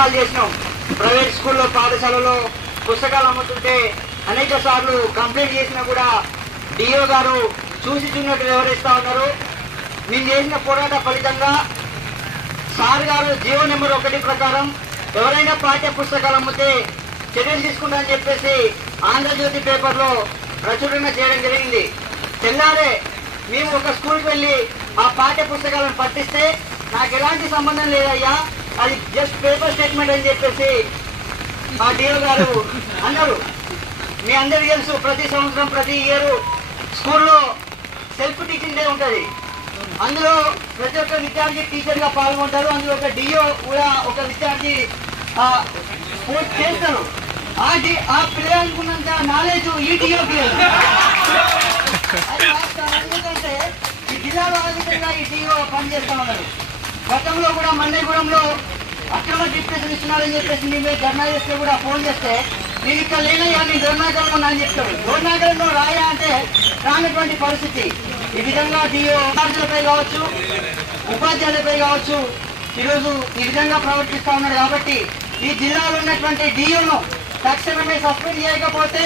ప్రయత్నాలు చేసినాం. ప్రైవేట్ స్కూల్లో పాఠశాలలో పుస్తకాలు అమ్ముతుంటే అనేక సార్లు కంప్లైంట్ చేసినా కూడా డిఓ గారు చూసి చూసినట్టు వివరిస్తూ ఉన్నారు. మేము చేసిన పోరాట ఫలితంగా సార్ గారు జీవో నెంబర్ ఒకటి ప్రకారం ఎవరైనా పాఠ్య పుస్తకాలు అమ్మితే చర్యలు తీసుకుంటారని చెప్పేసి ఆంధ్రజ్యోతి పేపర్లో ప్రచురణ చేయడం జరిగింది. తెల్లారే మేము ఒక స్కూల్కి వెళ్ళి ఆ పాఠ్య పుస్తకాలను పట్టిస్తే నాకు ఎలాంటి సంబంధం లేదయ్యా. అది జస్ట్ పేపర్ స్టేట్మెంట్ అని చెప్పేసి మా డిఓ గారు అన్నారు. మీ అందరికీ తెలుసు ప్రతి సంవత్సరం ప్రతి ఇయర్ స్కూల్లో సెల్ఫ్ టీచింగ్ డే ఉంటుంది. అందులో ప్రతి ఒక్క విద్యార్థి టీచర్గా పాల్గొంటారు. అందులో ఒక డిఓ కూడా ఒక విద్యార్థి ఆ, చేస్తారు. ఆ డి ఆ పిల్లలకు అనుకున్నంత నాలెడ్జ్ ఈ డిఓ లేదు. అది ఎందుకంటే ఈ జిల్లాలో అధికంగా ఈ డిఓ పనిచేస్తా ఉన్నారు. గతంలో కూడా మన్నెగూడెంలో అక్రమ డిప్రెషన్ ఇస్తున్నారని చెప్పేసి మేము ధర్నా చేస్తే కూడా ఫోన్ చేస్తే నేను ఇక్కడ లేనయ్యా నేను దొర్నాగరంలో ఉన్నా అని చెప్తాడు. దొర్నాగరంలో రాయా అంటే రానటువంటి పరిస్థితి. ఈ విధంగా డిఓ విద్యార్థులపై కావచ్చు ఉపాధ్యాయులపై కావచ్చు ఈరోజు ఈ విధంగా ప్రవర్తిస్తూ ఉన్నాడు కాబట్టి ఈ జిల్లాలో ఉన్నటువంటి డిఓను తక్షణమే సస్పెండ్ చేయకపోతే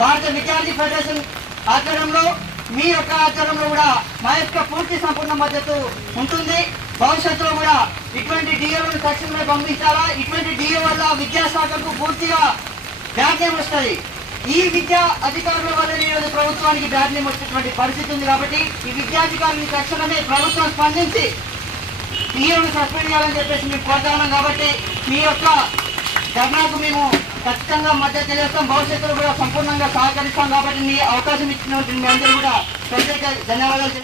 భారత విద్యార్థి ఫెడరేషన్ ఆధ్వర్యంలో మీ యొక్క ఆధ్వర్యంలో కూడా మా యొక్క పూర్తి సంపూర్ణ మద్దతు ఉంటుంది. భవిష్యత్తులో కూడా ఇటువంటి డిఓలను తక్షణమే పంపించాలా? ఇటువంటి డిఓ వల్ల విద్యాశాఖకు పూర్తిగా బ్యాడ్ నేమ్ వస్తుంది. ఈ విద్యా అధికారుల వల్ల ఈరోజు ప్రభుత్వానికి బ్యాడ్ నేమ్ వచ్చేటువంటి పరిస్థితి ఉంది కాబట్టి ఈ విద్యాధికారులు తక్షణమే ప్రభుత్వం స్పందించి డిఓను సస్పెండ్ చేయాలని చెప్పేసి మేము కోరుతున్నాం కాబట్టి మీ యొక్క ధర్నాకు మేము ఖచ్చితంగా మద్దతు తెలియస్తాం భవిష్యత్తులో కూడా సంపూర్ణంగా సహకరిస్తాం కాబట్టి మీ అవకాశం ఇచ్చిన మీ అందరూ కూడా ప్రత్యేక ధన్యవాదాలు